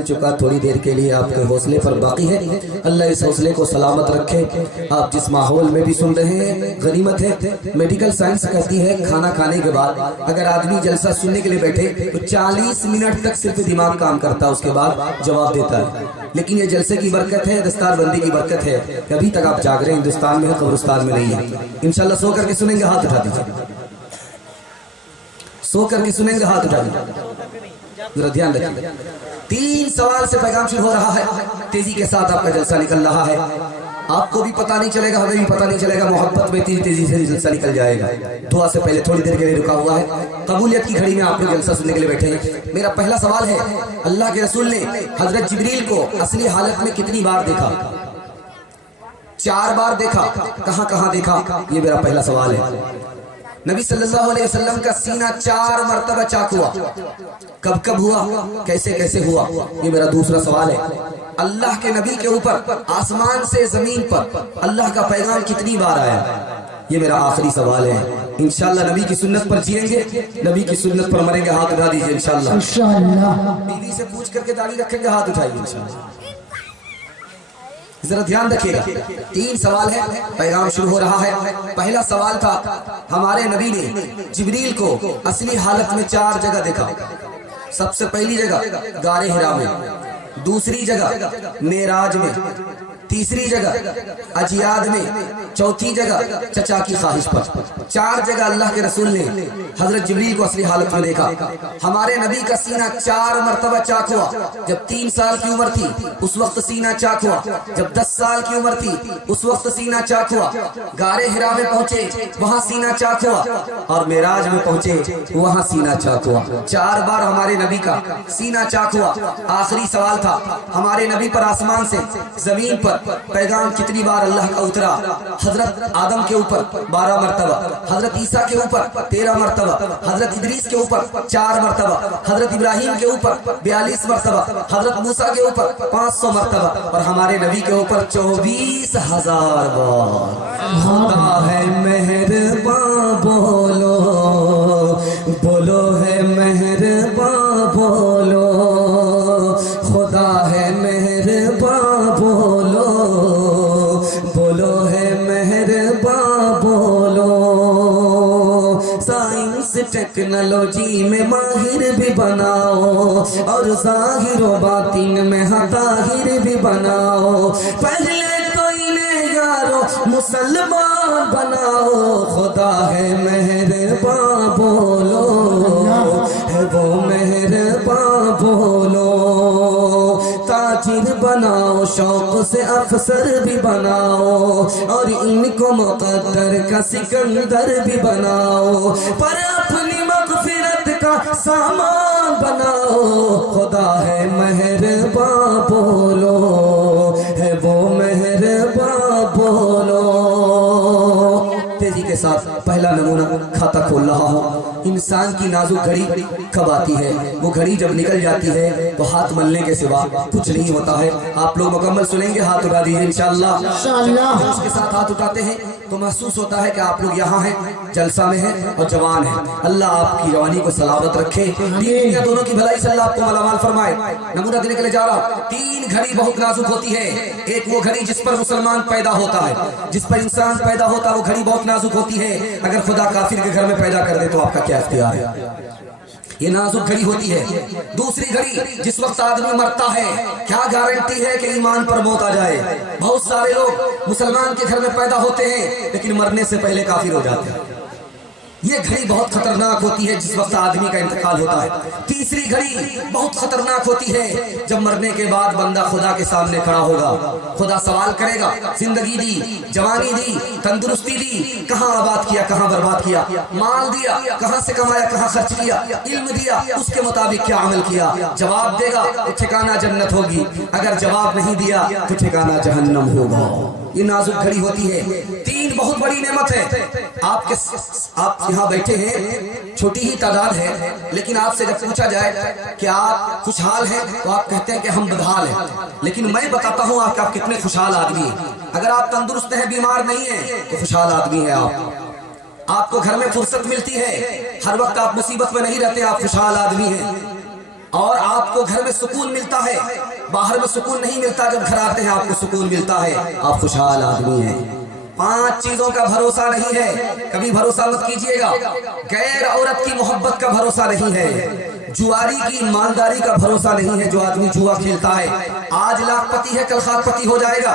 نکل چکا، تھوڑی دیر کے لیے آپ کے حوصلے پر باقی ہے۔ اللہ اس حوصلے کو سلامت رکھے۔ آپ جس ماحول میں بھی سن رہے ہیں غنیمت ہے۔ میڈیکل سائنس کہتی ہے کھانا کھانے کے بعد اگر آدمی جلسہ سننے کے لیے بیٹھے تو 40 منٹ تک صرف دماغ کام کرتا ہے، اس کے بعد جواب دیتا ہے۔ لیکن یہ جلسے کی برکت ہے، دستار بندی کی برکت ہے کہ ابھی تک آپ جاگ رہے ہیں، ہندوستان میں ہے، قبرستان میں نہیں ہے۔ انشاءاللہ سو کر کے سنیں گے، ہاتھ اٹھا دیجیے۔ سو کر کے سنیں گے، ہاتھ اٹھا دیجیے، ذرا دھیان رکھیے۔ 3 سوال سے پیغام شروع ہو رہا ہے، تیزی کے ساتھ آپ کا جلسہ نکل رہا ہے۔ آپ کو بھی پتہ نہیں چلے گا، ہمیں بھی پتہ نہیں چلے گا، محبت میں تیزی سے جلسہ نکل جائے گا۔ دعا سے پہلے تھوڑی دیر کے لیے رکا ہوا ہے، قبولیت کی گھڑی میں آپ لوگ جلسہ سننے کے لیے بیٹھے ہیں۔ میرا پہلا سوال ہے، اللہ کے رسول نے حضرت جبریل کو اصلی حالت میں کتنی بار دیکھا؟ 4 بار دیکھا، کہاں کہاں دیکھا؟ یہ میرا پہلا سوال ہے۔ نبی صلی اللہ علیہ وسلم کا سینہ 4 مرتبہ چاک ہوا، کب کب ہوا، کیسے کیسے ہوا؟ یہ میرا دوسرا سوال ہے۔ اللہ کے نبی کے اوپر آسمان سے زمین پر اللہ کا پیغام کتنی بار آیا؟ یہ میرا آخری سوال ہے۔ انشاءاللہ نبی کی سنت پر جیئیں گے، نبی کی سنت پر مریں گے، ہاتھ اٹھا دیجئے انشاءاللہ۔ بیوی سے پوچھ کر کے داڑھی رکھیں گے، ہاتھ اٹھائیے انشاءاللہ۔ ذرا دھیان رکھیے گا، 3 سوال ہے، پیغام شروع ہو رہا ہے۔ پہلا سوال تھا، ہمارے نبی نے جبریل کو اصلی حالت میں 4 جگہ دیکھا۔ سب سے پہلی جگہ غار حرا میں، دوسری جگہ معراج میں، تیسری جگہ اجیاد میں، چوتھی جگہ چچا کی خواہش پر۔ 4 جگہ اللہ کے رسول نے حضرت جبریل کو اصلی حالت میں دیکھا۔ ہمارے نبی کا سینہ 4 مرتبہ چاک ہوا۔ جب 3 سال کی عمر تھی اس وقت سینہ چاک ہوا، جب 10 سال کی عمر تھی اس وقت سینہ چاک ہوا، غار حرا میں پہنچے وہاں سینہ چاک ہوا، اور معراج میں پہنچے وہاں سینہ چاک ہوا۔ 4 بار ہمارے نبی کا سینہ چاک ہوا۔ آخری سوال تھا، ہمارے نبی پر آسمان سے زمین پر پیغام کتنی بار اللہ کا اترا؟ حضرت آدم کے اوپر 12 مرتبہ، حضرت عیسیٰ کے اوپر 13 مرتبہ، حضرت ادریس کے اوپر 4 مرتبہ، حضرت ابراہیم کے اوپر 42 مرتبہ، حضرت موسیٰ کے اوپر 500 مرتبہ، اور ہمارے نبی کے اوپر 24,000 بار۔ خدا ہے مہرباں، بولو بولو ہے مہرباں، بولو خدا ہے مہرباں، بولو بولو ہے مہرباں، بولو۔ سائنس ٹیکنالوجی میں ماہر بھی بناؤ، اور ظاہر و باطن میں طاہر بھی بناؤ۔ پہلے تو انہیں یارو مسلمان بناؤ، خدا ہے مہرباں، بولو ہے وہ مہرباں، بولو۔ تاجر بناؤ، شوق سے افسر بھی بناؤ، اور ان کو مقدر کا سکندر بھی بناؤ، پر اپنی مغفرت کا سامان بناؤ، خدا ہے مہرباں، بولو ہے وہ مہرباں، بولو۔ تیزی کے ساتھ پہلا نمونہ کھاتا کھول رہا ہوں۔ انسان کی نازک گھڑی کب آتی ہے؟ وہ گھڑی جب نکل جاتی ہے تو ہاتھ ملنے کے سوا کچھ نہیں ہوتا ہے۔ آپ لوگ مکمل سنیں گے، ہاتھ اٹھا دیجیے انشاءاللہ۔ جب اس کے ساتھ ہاتھ اٹھاتے ہیں تو محسوس ہوتا ہے کہ آپ لوگ یہاں ہیں، جلسہ میں ہیں اور جوان ہیں۔ اللہ آپ کی جوانی کو سلامت رکھے، دنیا دونوں کی بھلائی سے اللہ آپ کو مالامال فرمائے۔ نمونہ دینے کے لیے جا رہا ہوں۔ 3 گھڑی بہت نازک ہوتی ہے۔ ایک وہ گھڑی جس پر مسلمان پیدا ہوتا ہے، جس پر انسان پیدا ہوتا ہے، وہ گھڑی بہت نازک ہوتی ہے۔ اگر خدا کافر کے گھر میں پیدا کر دے تو آپ کا کیا اختیار ہے؟ یہ نازک گھڑی ہوتی ہے۔ دوسری گھڑی جس وقت آدمی مرتا ہے، کیا گارنٹی ہے کہ ایمان پر موت آ جائے؟ بہت سارے لوگ مسلمان کے گھر میں پیدا ہوتے ہیں لیکن مرنے سے پہلے کافر ہو جاتے ہیں۔ یہ گھڑی بہت خطرناک ہوتی ہے جس وقت آدمی کا انتقال ہوتا ہے۔ تیسری گھڑی بہت خطرناک ہوتی ہے جب مرنے کے بعد بندہ خدا کے سامنے کھڑا ہوگا۔ خدا سوال کرے گا، زندگی دی، جوانی دی، تندرستی دی، کہاں آباد کیا، کہاں برباد کیا، مال دیا، کہاں سے کمایا، کہاں خرچ کیا، علم دیا، اس کے مطابق کیا عمل کیا؟ جواب دے گا تو ٹھکانہ جنت ہوگی، اگر جواب نہیں دیا تو ٹھکانہ جہنم ہوگا۔ یہ نازک گھڑی ہوتی ہے۔ 3 بہت بڑی نعمت ہے۔ آپ یہاں بیٹھے ہیں، چھوٹی ہی تعداد ہے، لیکن آپ سے جب پوچھا جائے کہ آپ خوشحال ہیں تو آپ کہتے ہیں کہ ہم بدحال ہیں، لیکن میں بتاتا ہوں آپ کتنے خوشحال آدمی ہیں۔ اگر آپ تندرست ہیں، بیمار نہیں ہیں تو خوشحال آدمی ہیں آپ کو گھر میں فرصت ملتی ہے، ہر وقت آپ مصیبت میں نہیں رہتے، آپ خوشحال آدمی ہیں۔ اور آپ کو گھر میں سکون ملتا ہے، باہر میں سکون نہیں ملتا، جب گھر آتے ہیں آپ کو سکون ملتا ہے، آپ خوشحال آدمی ہیں۔ 5 چیزوں کا بھروسہ نہیں ہے، کبھی بھروسہ مت کیجئے گا۔ غیر عورت کی محبت کا بھروسہ نہیں ہے، جواری کی مالداری کا بھروسہ نہیں ہے۔ جو آدمی جوا کھیلتا ہے آج لاکھ پتی ہے کل خاک پتی ہو جائے گا،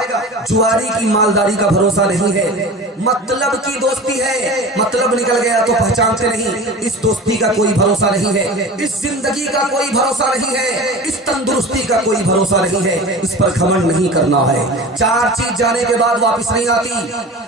جواری کی مالداری کا بھروسہ نہیں ہے۔ مطلب کی دوستی ہے، مطلب نکل گیا تو پہچانتے نہیں، اس دوستی کا کوئی بھروسہ نہیں ہے، اس زندگی کا کوئی بھروسہ نہیں ہے، اس تندرستی کا کوئی بھروسہ نہیں ہے، اس پر گھمنڈ نہیں کرنا ہے۔ 4 چیز جانے کے بعد واپس نہیں آتی،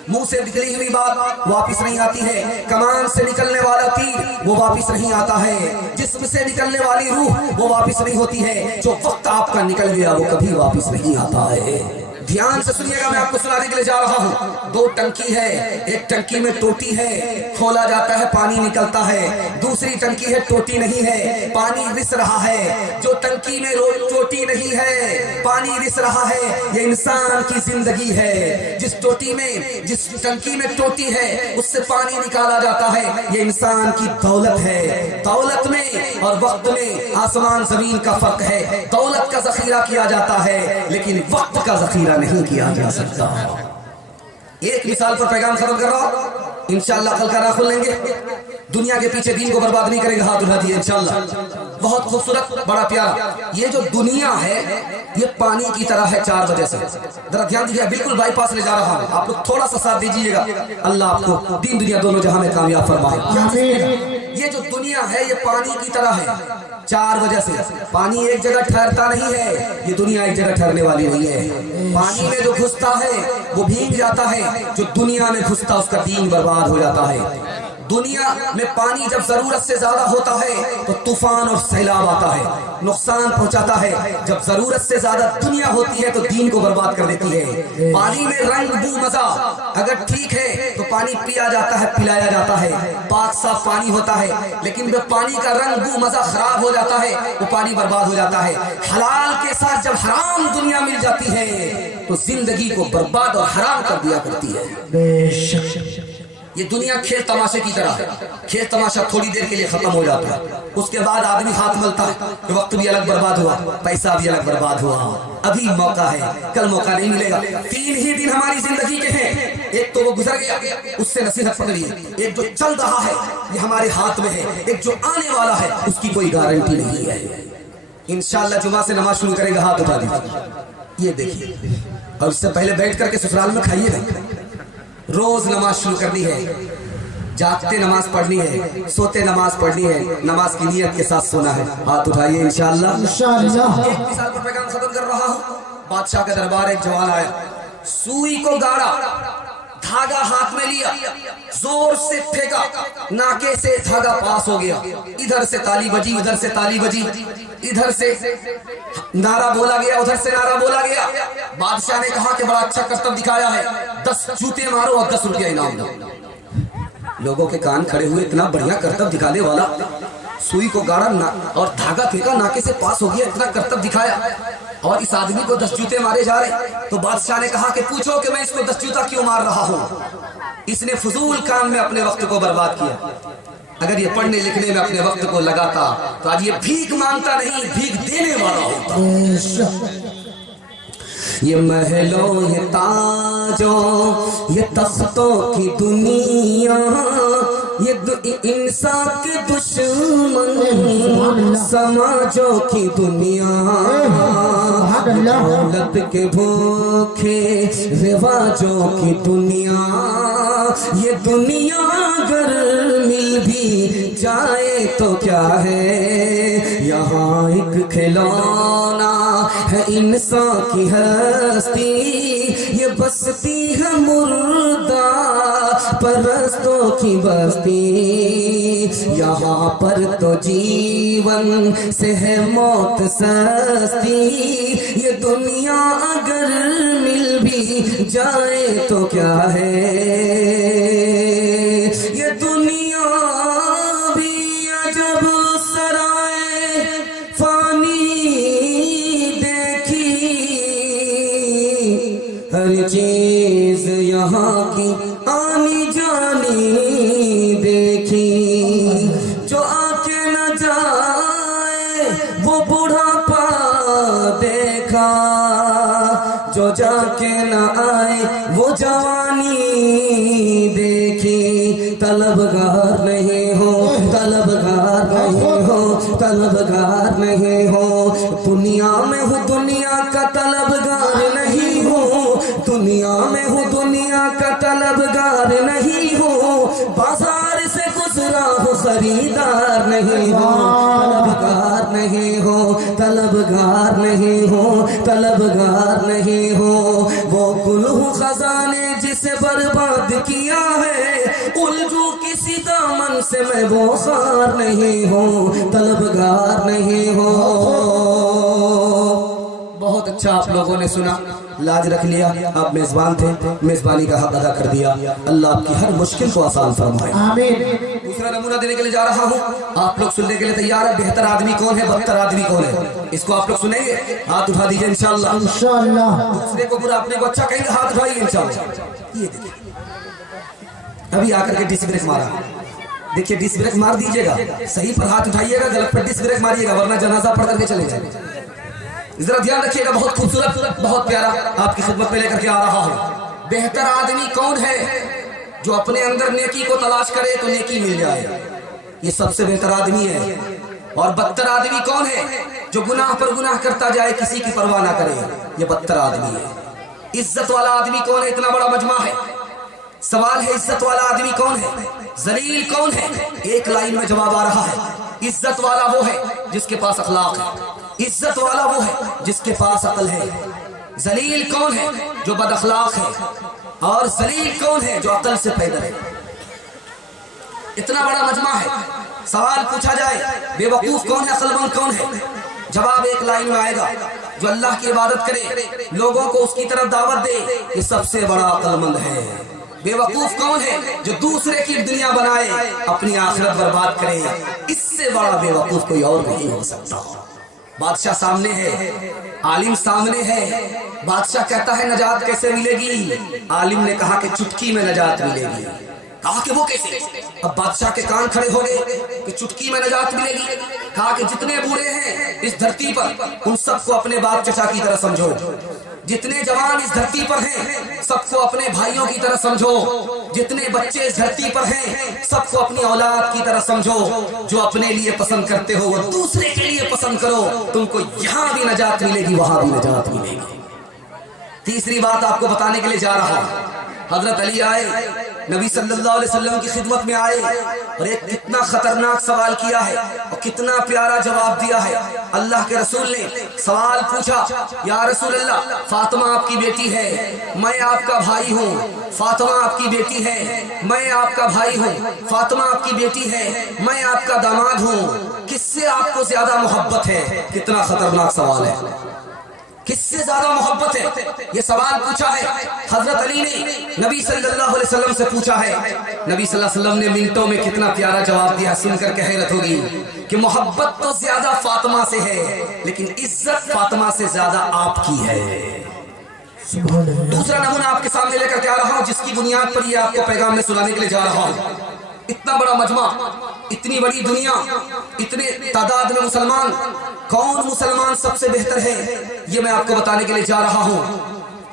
منہ سے نکلی ہوئی بات واپس نہیں آتی ہے، کمان سے نکلنے والا تیر وہ واپس نہیں آتا ہے، جسم سے نکلنے والی روح وہ واپس نہیں ہوتی ہے، جو وقت آپ کا نکل گیا وہ کبھی واپس نہیں آتا ہے۔ دھیان سے سنیے گا، میں آپ کو سنانے کے لیے جا رہا ہوں۔ 2 ٹنکی ہے، ایک ٹنکی میں ٹوٹی ہے، کھولا جاتا ہے پانی نکلتا ہے، دوسری ٹنکی ہے ٹوٹی نہیں ہے، پانی رس رہا ہے۔ جو ٹنکی میں ٹوٹی نہیں ہے، پانی رس رہا ہے، یہ انسان کی زندگی ہے۔ جس ٹنکی میں ٹوٹی ہے اس سے پانی نکالا جاتا ہے، یہ انسان کی دولت ہے۔ دولت میں اور وقت میں آسمان زمین کا فرق ہے۔ دولت کا ذخیرہ کیا جاتا ہے لیکن وقت کا ذخیرہ نہیں کیا جا سکتا۔ ایک مثال پر پیغام ختم کر رہا ہوں، انشاءاللہ کل کا راہ کھول لیں گے۔ دنیا کے پیچھے دین کو برباد نہیں کریں گے، ہاتھ اٹھا دیے انشاءاللہ۔ بہت خوبصورت، بڑا پیارا یہ جو دنیا ہے یہ پانی کی طرح ہے 4 وجہ سے۔ ذرا دھیان دیجیے، بالکل بائی پاس لے جا رہا ہوں، آپ لوگ تھوڑا سا ساتھ دیجیے گا، اللہ آپ کو دین دنیا دونوں جہاں میں کامیاب فرمائے۔ یہ جو دنیا ہے یہ پانی کی طرح ہے 4 وجہ سے۔ پانی ایک جگہ ٹھہرتا نہیں ہے، یہ دنیا ایک جگہ ٹھہرنے والی نہیں ہے۔ پانی میں جو گھستا ہے وہ بھیگ جاتا ہے، جو دنیا میں گھستا اس کا دین برباد ہو جاتا ہے۔ دنیا میں پانی جب ضرورت سے زیادہ ہوتا ہے تو طوفان اور سیلاب آتا ہے، نقصان پہنچاتا ہے۔ جب ضرورت سے زیادہ دنیا ہوتی ہے تو دین کو برباد کر دیتی ہے۔ پانی میں رنگ بو مزہ اگر ٹھیک ہے تو پانی پیا جاتا ہے، پلایا جاتا ہے، پاک صاف پانی ہوتا ہے، لیکن جب پانی کا رنگ بو مزہ خراب ہو جاتا ہے وہ پانی برباد ہو جاتا ہے۔ حلال کے ساتھ جب حرام دنیا مل جاتی ہے تو زندگی کو برباد اور حرام کر دیا کرتی ہے۔ بے شک یہ دنیا کھیل تماشے کی طرح ہے، کھیل تماشا تھوڑی دیر کے لیے ختم ہو جاتا ہے، اس کے بعد آدمی ہاتھ ملتا ہے کہ وقت بھی الگ برباد ہوا، پیسہ بھی الگ برباد ہوا، ابھی موقع ہے کل موقع نہیں ملے گا۔ 3 ہی دن ہماری زندگی کے ہیں، ایک تو وہ گزر گیا اس سے نصیحت پکڑیے، ایک جو چل رہا ہے یہ ہمارے ہاتھ میں ہے، ایک جو آنے والا ہے اس کی کوئی گارنٹی نہیں ہے۔ انشاءاللہ جمعہ سے نماز شروع کریں گے، ہاتھ اٹھا دیجیے، یہ دیکھیے، اور اس سے پہلے بیٹھ کر کے سسرال میں کھائیے گا۔ روز نماز شروع کرنی ہے، جاگتے نماز پڑھنی ہے، سوتے نماز پڑھنی ہے، نماز کی نیت کے ساتھ سونا ہے۔ ہاتھ اٹھائیے انشاءاللہ۔ ایک مثال پر پیغام ختم کر رہا ہوں۔ بادشاہ کے دربار ایک جوان آیا، سوئی کو گاڑا، دھاگا ہاتھ میں لیا، زور سے پھینکا، ناکے سے دھاگا پاس ہو گیا، ادھر سے تالی بجی ادھر سے تالی بجی، ادھر سے نعرہ بولا گیا ادھر سے نعرہ بولا گیا۔ بادشاہ نے کہا کہ بڑا اچھا کرتب دکھایا ہے، 10 جوتے مارو اور 10 روپیہ انعام دو۔ لوگوں کے کان کھڑے ہوئے، اتنا بڑھیا کرتب دکھانے والا، سوئی کو گاڑا اور دھاگا پھینکا، ناکے سے پاس ہو گیا، اتنا کرتب دکھایا، اور اس آدمی کو 10 جوتے مارے جا رہے۔ تو بادشاہ نے کہا کہ پوچھو کہ میں اس کو 10 جوتا کیوں مار رہا ہوں؟ اس نے فضول کام میں اپنے وقت کو برباد کیا۔ اگر یہ پڑھنے لکھنے میں اپنے وقت کو لگاتا تو آج یہ بھیک مانگتا نہیں، بھیک دینے والا ہوتا۔ یہ محلوں یہ تاجوں یہ تختوں کی دنیا، یہ انسان کے دشمن سماجوں کی دنیا، دولت کے بھوکے رواجوں کی دنیا، یہ دنیا اگر مل بھی جائے تو کیا ہے، یہاں ایک کھلونا ہے انسان کی ہستی، یہ بستی ہے مردہ پرستوں کی بستی، یہاں پر تو جیون سے ہے موت سستی، یہ دنیا اگر مل بھی جائے تو کیا ہے، یہ دنیا بھی عجب سرائے فانی دیکھی، ہر چیز یہاں کی آنی جانی دیکھی، جو آ کے نہ جائے وہ دیکھا جو جا کے نہ آئے وہ جوانی دیکھی طلبگار نہیں ہو طلبگار نہیں ہو طلبگار نہیں ہو دنیا میں ہوں دنیا کا طلبگار نہیں ہوں دنیا میں ہوں دنیا کا طلبگار نہیں ہوں بازار سے گزرا ہوں خریدار نہیں ہوں طلبگار نہیں ہو طلبگار نہیں ہو طلبگار نہیں ہو وہ گل ہوں خزانے جسے برباد کیا ہے الجھوں کسی دامن سے میں وہ خار نہیں ہوں طلبگار نہیں ہو بہت اچھا آپ لوگوں نے سنا لاج رکھ لیا آپ میزبان تھے میزبانی کا حق ادا کر دیا اللہ آپ کی ہر مشکل کو آسان فرمائے آمین دوسرا نمونہ دینے کے لیے جا رہا ہوں آپ لوگ سننے کے لیے تیار ہے بہتر آدمی کون ہے بدتر آدمی کون ہے اس کو آپ لوگ سنیں گے ہاتھ اٹھا دیجئے انشاءاللہ دوسرے کو برا اپنے کو اچھا کہیں گے ہاتھ اٹھائیے انشاءاللہ یہ دیکھیں ابھی آ کر کے ڈس بریک مارا دیکھیے ڈس بریک مار دیجئے گا صحیح پر ہاتھ اٹھائیے گا غلط پر ڈس بریک ماریے گا ورنہ جنازہ پڑھ کر کے چلے جائیں ذرا دھیان رکھیے گا بہت خوبصورت بہت پیارا آپ کی خدمت میں لے کر کے آ رہا ہوں بہتر آدمی کون ہے جو اپنے اندر نیکی کو تلاش کرے تو نیکی مل جائے یہ سب سے بہتر آدمی ہے اور بدتر آدمی کون ہے جو گناہ پر گناہ کرتا جائے کسی کی پرواہ نہ کرے یہ بدتر آدمی ہے عزت والا آدمی کون ہے اتنا بڑا مجمع ہے سوال ہے عزت والا آدمی کون ہے ذلیل کون ہے ایک لائن میں جواب آ رہا ہے عزت والا وہ ہے جس کے پاس اخلاق ہے عزت والا وہ ہے جس کے پاس عقل ہے ذلیل کون ہے جو بد اخلاق ہے اور ذلیل کون ہے جو عقل سے پیدا ہے اتنا بڑا مجمع ہے سوال پوچھا جائے بے وقوف کون ہے عقل مند کون ہے جواب ایک لائن میں آئے گا جو اللہ کی عبادت کرے لوگوں کو اس کی طرف دعوت دے یہ سب سے بڑا عقل مند ہے بے وقوف کون ہے جو دوسرے کی دنیا بنائے اپنی آخرت برباد کرے اس سے بڑا بے وقوف کوئی اور نہیں ہو سکتا بادشاہ سامنے ہے عالم سامنے ہے بادشاہ کہتا ہے نجات کیسے ملے گی عالم نے کہا کہ چٹکی میں نجات ملے گی کہا کہ وہ کیسے اب بادشاہ کے کان کھڑے ہو گئے کہ چٹکی میں نجات ملے گی کہا کہ جتنے بوڑھے ہیں اس دھرتی پر ان سب کو اپنے باپ چچا کی طرح سمجھو جتنے جوان اس دھرتی پر ہیں سب کو اپنے بھائیوں کی طرح سمجھو جتنے بچے اس دھرتی پر ہیں سب کو اپنی اولاد کی طرح سمجھو جو اپنے لیے پسند کرتے ہو وہ دوسرے کے لیے پسند کرو تم کو یہاں بھی نجات ملے گی وہاں بھی نجات ملے گی تیسری بات آپ کو بتانے کے لیے جا رہا ہوں حضرت علی آئے نبی صلی اللہ علیہ وسلم کی خدمت میں آئے اور ایک کتنا خطرناک سوال کیا ہے اور کتنا پیارا جواب دیا ہے اللہ کے رسول نے سوال پوچھا یا رسول اللہ فاطمہ آپ کی بیٹی ہے میں آپ کا بھائی ہوں فاطمہ آپ کی بیٹی ہے میں آپ کا بھائی ہوں فاطمہ آپ کی بیٹی ہے میں آپ کا داماد ہوں کس سے آپ کو زیادہ محبت ہے کتنا خطرناک سوال ہے کس سے زیادہ محبت ہے یہ سوال پوچھا ہے حضرت علی نے نبی صلی اللہ علیہ وسلم سے پوچھا ہے نبی صلی اللہ علیہ وسلم نے منٹوں میں کتنا پیارا جواب دیا سن کر کے حیرت ہوگی کہ محبت تو زیادہ فاطمہ سے ہے لیکن عزت فاطمہ سے زیادہ آپ کی ہے دوسرا نمونہ آپ کے سامنے لے کر کے آ رہا ہوں جس کی بنیاد پر یہ آپ کو پیغام میں سنانے کے لیے جا رہا ہوں اتنا بڑا مجمع اتنی بڑی دنیا اتنے تعداد میں مسلمان کون مسلمان سب سے بہتر ہے یہ میں آپ کو بتانے کے لیے جا رہا ہوں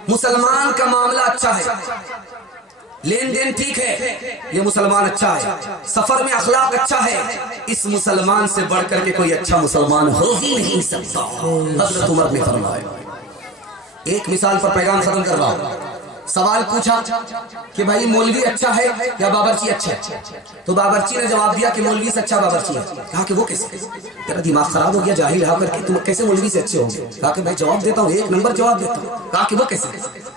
مسلمان کا معاملہ اچھا ہے لین دین ٹھیک ہے یہ مسلمان اچھا ہے سفر میں اخلاق اچھا ہے اس مسلمان سے بڑھ کر کے کوئی اچھا مسلمان ہو ہی نہیں سکتا حضرت عمر نے فرمایا ایک مثال پر پیغام ختم کر رہا ہوں سوال پوچھا کہ بھائی مولوی اچھا ہے یا بابرچی اچھا ہے تو بابرچی نے جواب دیا کہ مولوی سے اچھا بابرچی ہے کہا کہ وہ کیسے تیرا دماغ خراب ہو گیا جاہل ہو کر کے تم کیسے مولوی سے اچھے ہو گے کہا کہ میں جواب دیتا ہوں ایک نمبر جواب دیتا ہوں کہا کہ وہ کیسے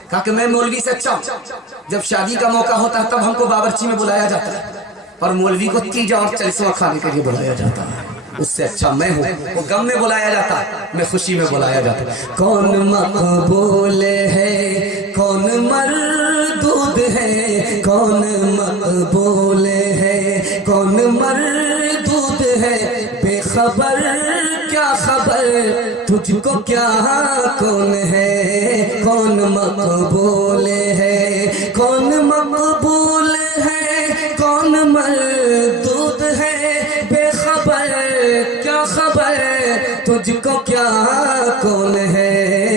کہا کہ میں مولوی سے اچھا ہوں جب شادی کا موقع ہوتا ہے تب ہم کو بابرچی میں بلایا جاتا ہے اور مولوی کو تیجا اور چلسواں کھانے کے لیے بلایا جاتا ہے اس سے اچھا میں ہوں وہ غم میں بلایا جاتا ہے میں خوشی میں بلایا جاتا ہے کون مقبول ہے کون مردود ہے کون مقبول ہے کون مردود ہے بے خبر کیا خبر تجھ کو کیا کون ہے کون مقبول ہے کون مقبول ہے کون مردود ہے بے خبر کیا خبر تجھ کو کیا کون ہے